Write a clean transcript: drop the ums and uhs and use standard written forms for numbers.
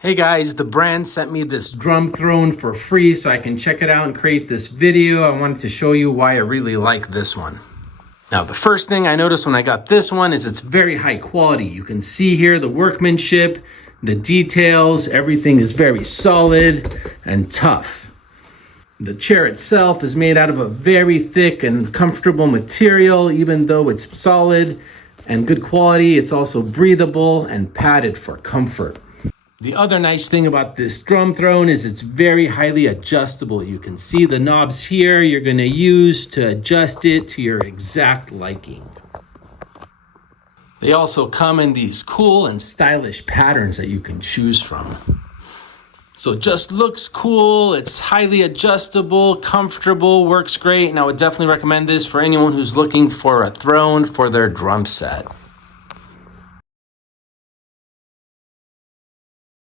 Hey guys, the brand sent me this drum throne for free so I can check it out and create this video. I wanted to show you why I really like this one. Now, the first thing I noticed when I got this one is it's very high quality. You can see here the workmanship, the details, everything is very solid and tough. The chair itself is made out of a very thick and comfortable material. Even though it's solid and good quality, it's also breathable and padded for comfort. The other nice thing about this drum throne is it's very highly adjustable. You can see the knobs here you're going to use to adjust it to your exact liking. They also come in these cool and stylish patterns that you can choose from. So it just looks cool, it's highly adjustable, comfortable, works great, and I would definitely recommend this for anyone who's looking for a throne for their drum set.